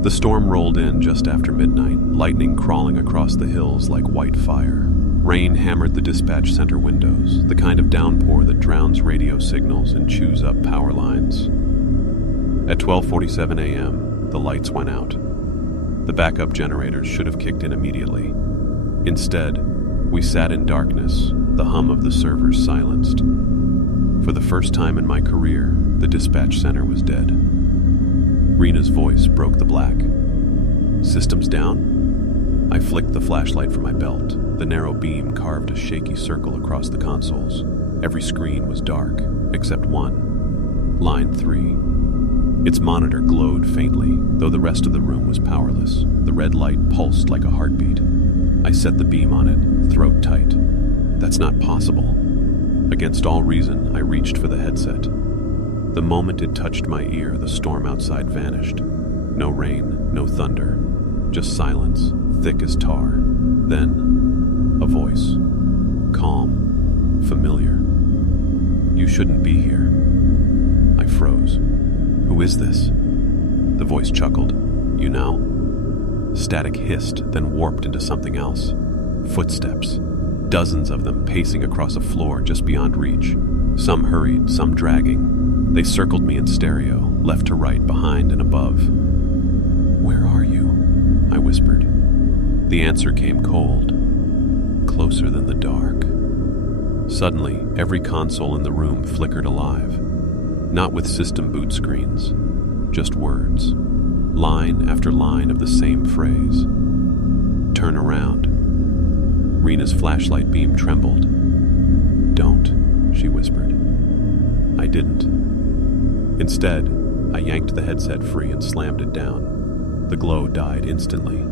The storm rolled in just after midnight, lightning crawling across the hills like white fire. Rain hammered the dispatch center windows, the kind of downpour that drowns radio signals and chews up power lines. At 12:47 a.m., the lights went out. The backup generators should have kicked in immediately. Instead, we sat in darkness, the hum of the servers silenced. For the first time in my career, the dispatch center was dead. Rena's voice broke the black. Systems down? I flicked the flashlight from my belt. The narrow beam carved a shaky circle across the consoles. Every screen was dark, except one. Line 3. Its monitor glowed faintly, though the rest of the room was powerless. The red light pulsed like a heartbeat. I set the beam on it, throat tight. That's not possible. Against all reason, I reached for the headset. The moment it touched my ear, the storm outside vanished. No rain, no thunder, just silence, thick as tar. Then, a voice. Calm, familiar. You shouldn't be here. I froze. Who is this? The voice chuckled. You know? Static hissed, then warped into something else. Footsteps. Dozens of them pacing across a floor just beyond reach. Some hurried, some dragging. They circled me in stereo, left to right, behind and above. Where are you? I whispered. The answer came cold, closer than the dark. Suddenly, every console in the room flickered alive. Not with system boot screens, just words. Line after line of the same phrase. Turn around. Rena's flashlight beam trembled. Don't, she whispered. I didn't. Instead, I yanked the headset free and slammed it down. The glow died instantly.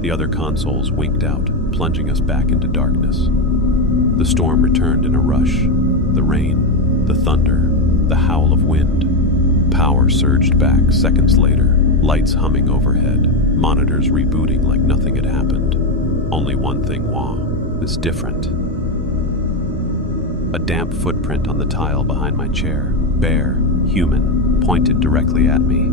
The other consoles winked out, plunging us back into darkness. The storm returned in a rush. The rain, the thunder, the howl of wind. Power surged back seconds later, lights humming overhead, monitors rebooting like nothing had happened. Only one thing was different. A damp footprint on the tile behind my chair, bare, human, pointed directly at me.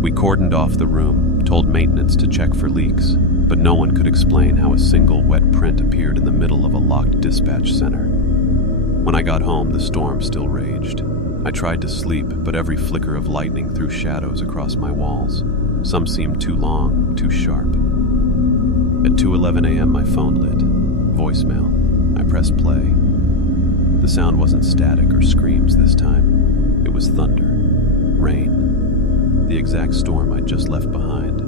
We cordoned off the room, told maintenance to check for leaks, but no one could explain how a single wet print appeared in the middle of a locked dispatch center. When I got home, the storm still raged. I tried to sleep, but every flicker of lightning threw shadows across my walls. Some seemed too long, too sharp. At 2:11 a.m., my phone lit. Voicemail. I pressed play. The sound wasn't static or screams this time. It was thunder, rain, the exact storm I'd just left behind.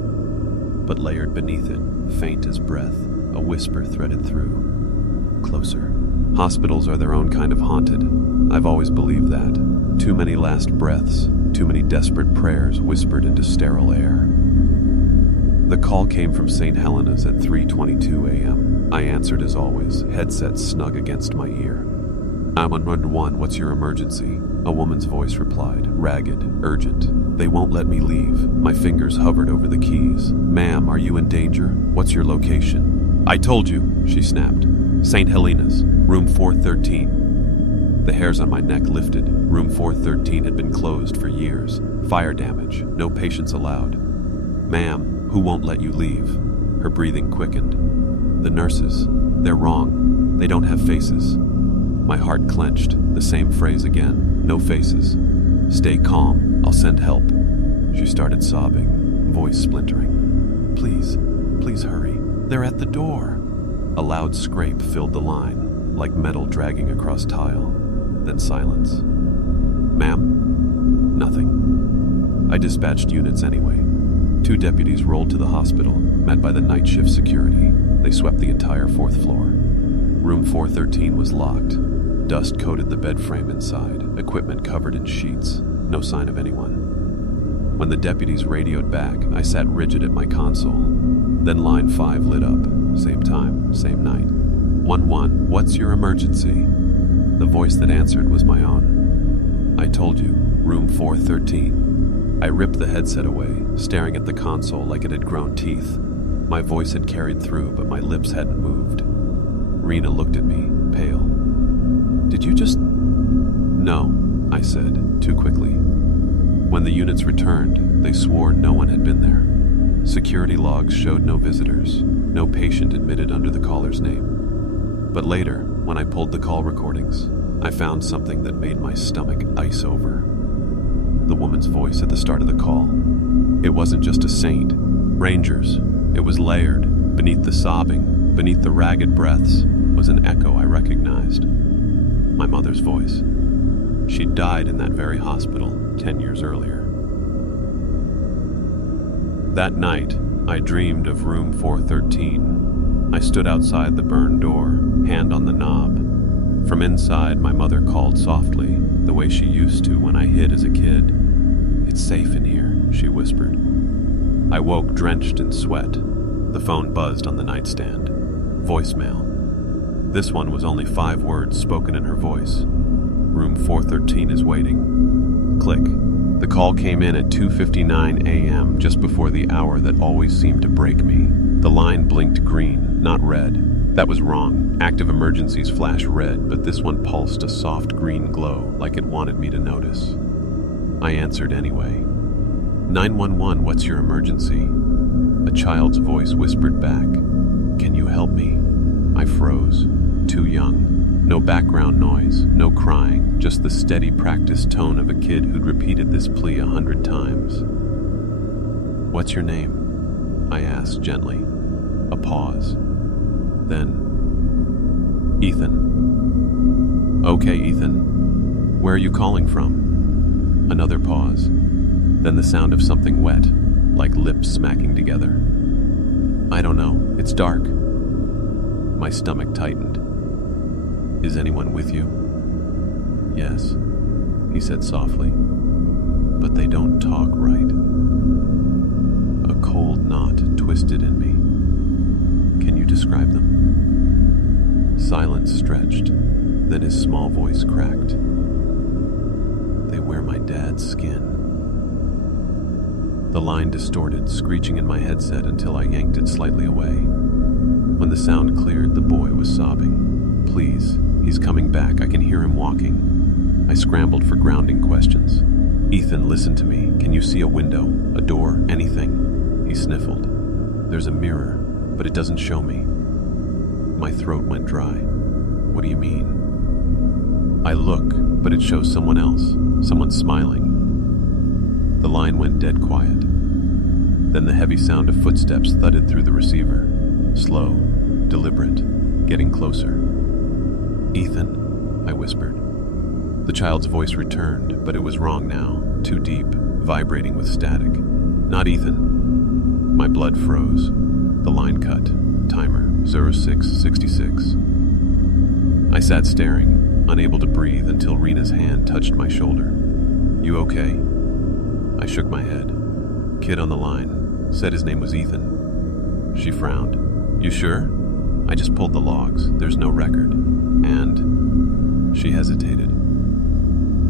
But layered beneath it, faint as breath, a whisper threaded through. Closer. Hospitals are their own kind of haunted. I've always believed that. Too many last breaths, too many desperate prayers whispered into sterile air. The call came from St. Helena's at 3:22 a.m. I answered as always, headset snug against my ear. 911, what's your emergency? A woman's voice replied, ragged, urgent. They won't let me leave. My fingers hovered over the keys. Ma'am, are you in danger? What's your location? I told you, she snapped. St. Helena's, room 413. The hairs on my neck lifted. Room 413 had been closed for years. Fire damage, no patients allowed. Ma'am, who won't let you leave? Her breathing quickened. The nurses, they're wrong. They don't have faces. My heart clenched, the same phrase again, no faces. Stay calm, I'll send help. She started sobbing, voice splintering. Please hurry, they're at the door. A loud scrape filled the line, like metal dragging across tile. Then silence. Ma'am? Nothing. I dispatched units anyway. 2 deputies rolled to the hospital, met by the night shift security. They swept the entire 4th floor. Room 413 was locked. Dust coated the bed frame inside, equipment covered in sheets. No sign of anyone. When the deputies radioed back, I sat rigid at my console. Then line 5 lit up. Same time, same night. 1-1, what's your emergency? The voice that answered was my own. I told you, room 413. I ripped the headset away, staring at the console like it had grown teeth. My voice had carried through, but my lips hadn't moved. Rena looked at me, pale. Did you just... No, I said, too quickly. When the units returned, they swore no one had been there. Security logs showed no visitors, no patient admitted under the caller's name. But later, when I pulled the call recordings, I found something that made my stomach ice over. The woman's voice at the start of the call. It wasn't just a saint. Rangers. It was layered. Beneath the sobbing, beneath the ragged breaths, was an echo I recognized. My mother's voice. She'd died in that very hospital 10 years earlier. That night, I dreamed of room 413. I stood outside the burned door, hand on the knob. From inside, my mother called softly, the way she used to when I hid as a kid. "It's safe in here," she whispered. I woke drenched in sweat. The phone buzzed on the nightstand. Voicemail. This one was only 5 words spoken in her voice. Room 413 is waiting. Click. The call came in at 2:59 a.m., just before the hour that always seemed to break me. The line blinked green, not red. That was wrong. Active emergencies flash red, but this one pulsed a soft green glow, like it wanted me to notice. I answered anyway. 911, what's your emergency? A child's voice whispered back. Can you help me? I froze. Too young. No background noise, no crying, just the steady practiced tone of a kid who'd repeated this plea 100 times. What's your name? I asked gently. A pause. Then, Ethan. Okay, Ethan. Where are you calling from? Another pause. Then the sound of something wet, like lips smacking together. I don't know. It's dark. My stomach tightened. Is anyone with you? Yes, he said softly. But they don't talk right. A cold knot twisted in me. Can you describe them? Silence stretched, then his small voice cracked. They wear my dad's skin. The line distorted, screeching in my headset until I yanked it slightly away. When the sound cleared, the boy was sobbing. Please, he's coming back. I can hear him walking. I scrambled for grounding questions. Ethan, listen to me. Can you see a window, a door, anything? He sniffled. There's a mirror, but it doesn't show me. My throat went dry. What do you mean? I look, but it shows someone else, someone smiling. The line went dead quiet. Then the heavy sound of footsteps thudded through the receiver. Slow, deliberate, getting closer. Ethan, I whispered. The child's voice returned, but it was wrong now, too deep, vibrating with static. Not Ethan. My blood froze. The line cut. Timer, 0666. I sat staring, unable to breathe until Rena's hand touched my shoulder. You okay? I shook my head. Kid on the line said his name was Ethan. She frowned. You sure? I just pulled the logs. There's no record. And she hesitated.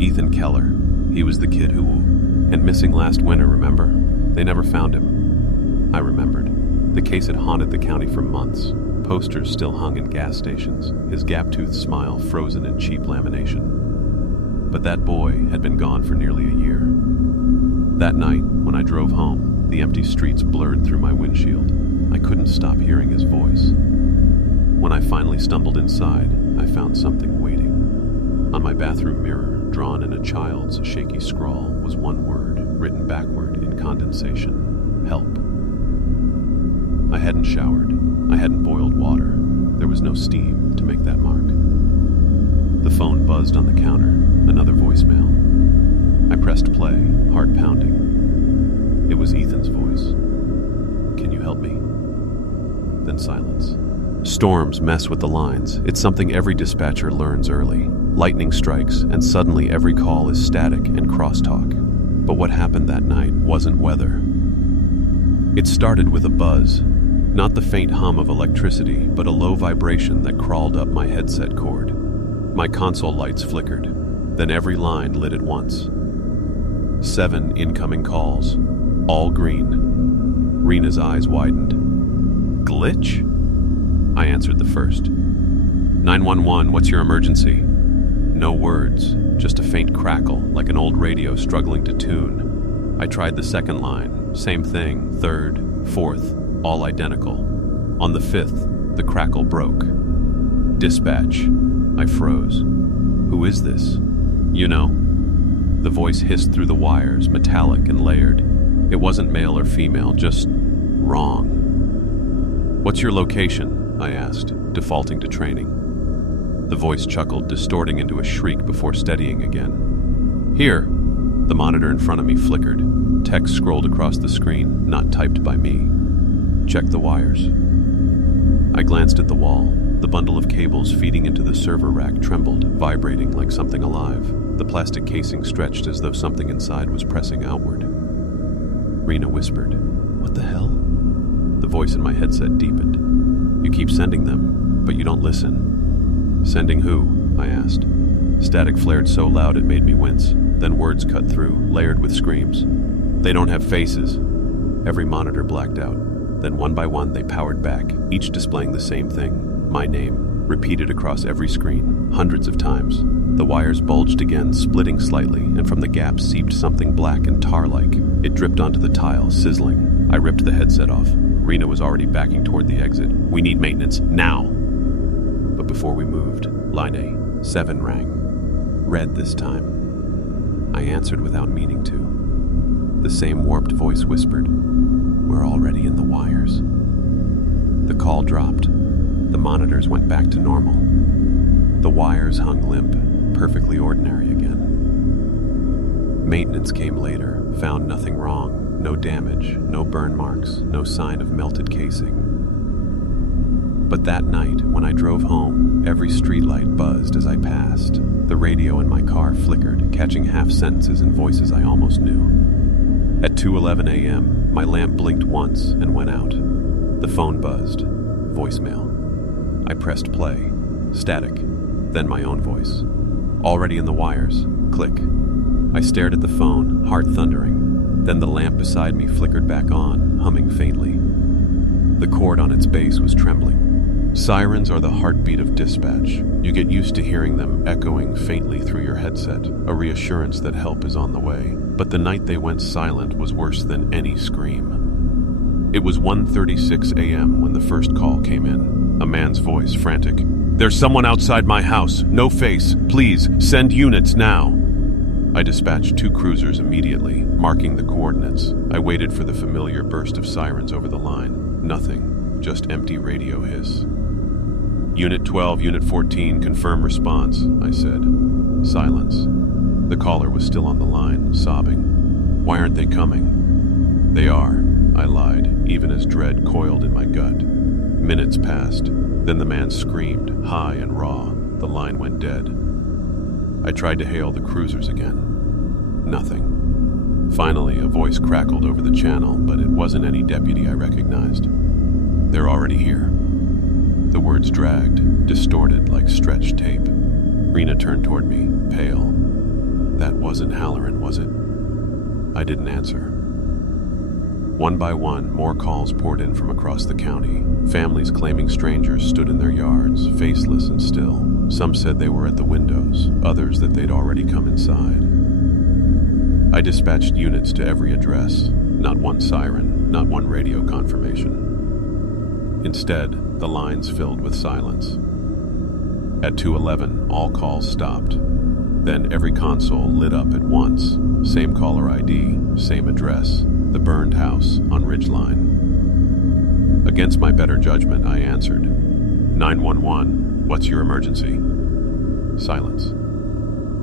Ethan Keller. He was the kid who went missing last winter, remember? They never found him. I remembered. The case had haunted the county for months. Posters still hung in gas stations, his gap-toothed smile frozen in cheap lamination. But that boy had been gone for nearly a year. That night, when I drove home, the empty streets blurred through my windshield. I couldn't stop hearing his voice. When I finally stumbled inside, I found something waiting. On my bathroom mirror, drawn in a child's shaky scrawl, was one word, written backward in condensation. Help. I hadn't showered. I hadn't boiled water. There was no steam to make that mark. The phone buzzed on the counter, another voicemail. I pressed play, heart pounding. It was Ethan's voice. "Can you help me?" Then silence. Storms mess with the lines. It's something every dispatcher learns early. Lightning strikes, and suddenly every call is static and crosstalk. But what happened that night wasn't weather. It started with a buzz. Not the faint hum of electricity, but a low vibration that crawled up my headset cord. My console lights flickered. Then every line lit at once. 7 incoming calls, all green. Rena's eyes widened. "Glitch?" I answered the first. 911, what's your emergency? No words, just a faint crackle, like an old radio struggling to tune. I tried the second line, same thing, third, fourth, all identical. On the fifth, the crackle broke. "Dispatch." I froze. "Who is this?" "You know." The voice hissed through the wires, metallic and layered. It wasn't male or female, just wrong. "What's your location?" I asked, defaulting to training. The voice chuckled, distorting into a shriek before steadying again. "Here." The monitor in front of me flickered. Text scrolled across the screen, not typed by me. "Check the wires." I glanced at the wall. The bundle of cables feeding into the server rack trembled, vibrating like something alive. The plastic casing stretched as though something inside was pressing outward. Rena whispered, "What the hell?" The voice in my headset deepened. "You keep sending them, but you don't listen." "Sending who?" I asked. Static flared so loud it made me wince. Then words cut through, layered with screams. "They don't have faces." Every monitor blacked out. Then one by one they powered back, each displaying the same thing. My name, repeated across every screen, hundreds of times. The wires bulged again, splitting slightly, and from the gap seeped something black and tar-like. It dripped onto the tile, sizzling. I ripped the headset off. Rena was already backing toward the exit. "We need maintenance, now!" But before we moved, line A7 rang. Red this time. I answered without meaning to. The same warped voice whispered, "We're already in the wires." The call dropped. The monitors went back to normal. The wires hung limp, perfectly ordinary again. Maintenance came later, found nothing wrong. No damage, no burn marks, no sign of melted casing. But that night, when I drove home, every streetlight buzzed as I passed. The radio in my car flickered, catching half sentences and voices I almost knew. At 2:11 a.m., my lamp blinked once and went out. The phone buzzed. Voicemail. I pressed play. Static. Then my own voice. "Already in the wires." Click. I stared at the phone, heart thundering. Then the lamp beside me flickered back on, humming faintly. The cord on its base was trembling. Sirens are the heartbeat of dispatch. You get used to hearing them echoing faintly through your headset, a reassurance that help is on the way. But the night they went silent was worse than any scream. It was 1:36 a.m. when the first call came in. A man's voice, frantic. "There's someone outside my house. No face. Please, send units now." I dispatched 2 cruisers immediately, marking the coordinates. I waited for the familiar burst of sirens over the line. Nothing, just empty radio hiss. "Unit 12, Unit 14, confirm response," I said. Silence. The caller was still on the line, sobbing. "Why aren't they coming?" "They are," I lied, even as dread coiled in my gut. Minutes passed. Then the man screamed, high and raw. The line went dead. I tried to hail the cruisers again. Nothing. Finally, a voice crackled over the channel, but it wasn't any deputy I recognized. "They're already here." The words dragged, distorted like stretched tape. Rena turned toward me, pale. "That wasn't Halloran, was it?" I didn't answer. One by one, more calls poured in from across the county. Families claiming strangers stood in their yards, faceless and still. Some said they were at the windows, others that they'd already come inside. I dispatched units to every address. Not one siren, not one radio confirmation. Instead, the lines filled with silence. At 2:11, all calls stopped. Then every console lit up at once. Same caller ID, same address. The burned house on Ridgeline. Against my better judgment, I answered. 911, what's your emergency? Silence.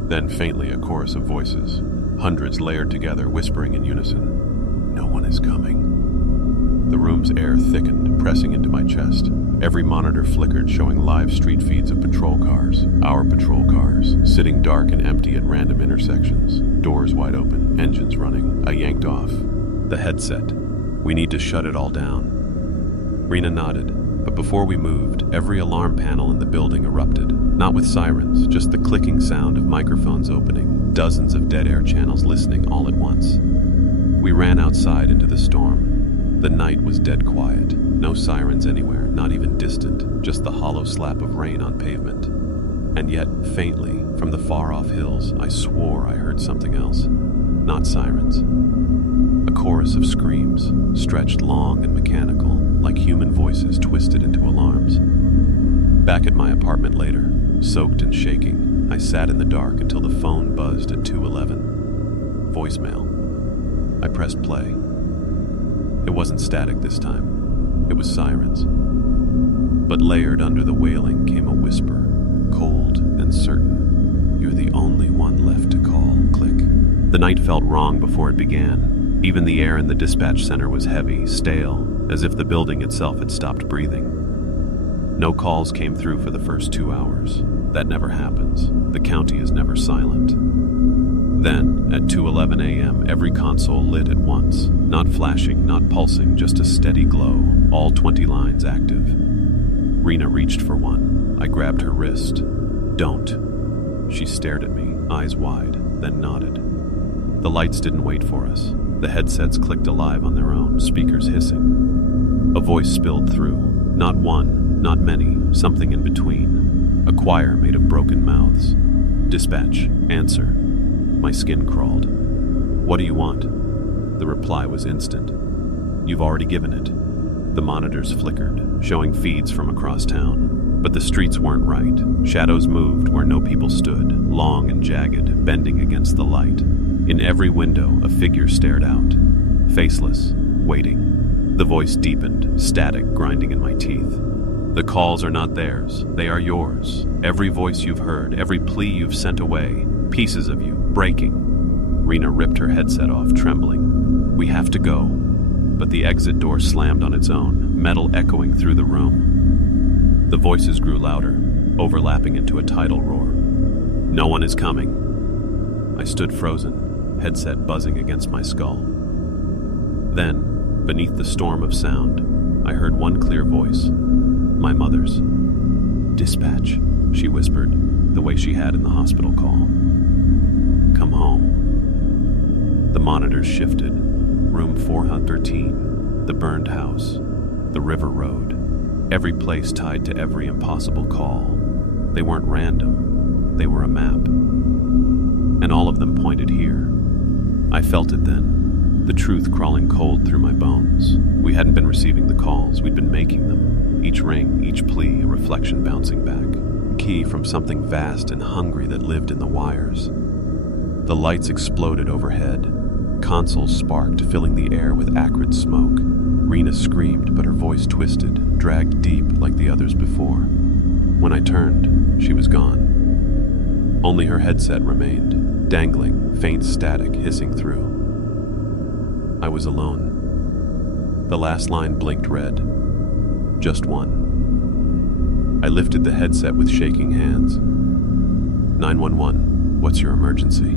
Then faintly a chorus of voices, hundreds layered together, whispering in unison. No one is coming. The room's air thickened, pressing into my chest. Every monitor flickered, showing live street feeds of patrol cars, our patrol cars, sitting dark and empty at random intersections, doors wide open, engines running. I yanked off the headset. We need to shut it all down. Rena nodded, but before we moved, every alarm panel in the building erupted. Not with sirens, just the clicking sound of microphones opening, dozens of dead air channels listening all at once. We ran outside into the storm. The night was dead quiet. No sirens anywhere, not even distant, just the hollow slap of rain on pavement. And yet, faintly, from the far-off hills, I swore I heard something else. Not sirens. A chorus of screams, stretched long and mechanical, like human voices twisted into alarms. Back at my apartment later, soaked and shaking, I sat in the dark until the phone buzzed at 2:11. Voicemail. I pressed play. It wasn't static this time. It was sirens. But layered under the wailing came a whisper, cold and certain. You're the only one left to call. Click. The night felt wrong before it began. Even the air in the dispatch center was heavy, stale, as if the building itself had stopped breathing. No calls came through for the first 2 hours. That never happens. The county is never silent. Then, at 2:11 a.m., every console lit at once. Not flashing, not pulsing, just a steady glow, all 20 lines active. Rena reached for one. I grabbed her wrist. Don't. She stared at me, eyes wide, then nodded. The lights didn't wait for us. The headsets clicked alive on their own, speakers hissing. A voice spilled through. Not one, not many, something in between. A choir made of broken mouths. Dispatch, answer. My skin crawled. What do you want? The reply was instant. You've already given it. The monitors flickered, showing feeds from across town. But the streets weren't right. Shadows moved where no people stood, long and jagged, bending against the light. In every window, a figure stared out. Faceless, waiting. The voice deepened, static, grinding in my teeth. The calls are not theirs. They are yours. Every voice you've heard, every plea you've sent away, pieces of you, breaking. Rena ripped her headset off, trembling. We have to go. But the exit door slammed on its own, metal echoing through the room. The voices grew louder, overlapping into a tidal roar. No one is coming. I stood frozen, headset buzzing against my skull. Then, beneath the storm of sound, I heard one clear voice. My mother's. Dispatch, she whispered, the way she had in the hospital call. Come home. The monitors shifted. Room 413, the burned house, the river road. Every place tied to every impossible call. They weren't random. They were a map. And all of them pointed here. I felt it then, the truth crawling cold through my bones. We hadn't been receiving the calls, we'd been making them. Each ring, each plea, a reflection bouncing back. A key from something vast and hungry that lived in the wires. The lights exploded overhead. Consoles sparked, filling the air with acrid smoke. Rena screamed, but her voice twisted, dragged deep like the others before. When I turned, she was gone. Only her headset remained, dangling, faint static hissing through. I was alone. The last line blinked red. Just one. I lifted the headset with shaking hands. 911, what's your emergency?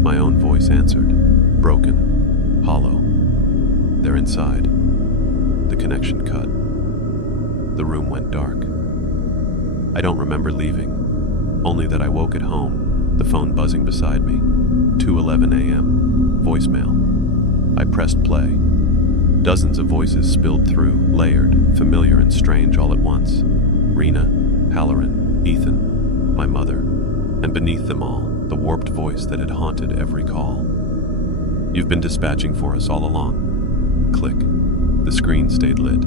My own voice answered, broken, hollow. They're inside. The connection cut. The room went dark. I don't remember leaving, only that I woke at home, the phone buzzing beside me. 2:11 a.m. Voicemail. I pressed play. Dozens of voices spilled through, layered, familiar and strange all at once. Rena, Halloran, Ethan, my mother, and beneath them all, the warped voice that had haunted every call. You've been dispatching for us all along. Click. The screen stayed lit.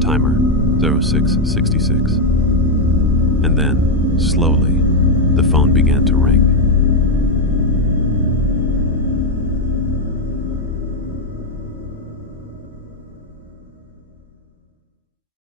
Timer, 0666. And then, slowly, the phone began to ring.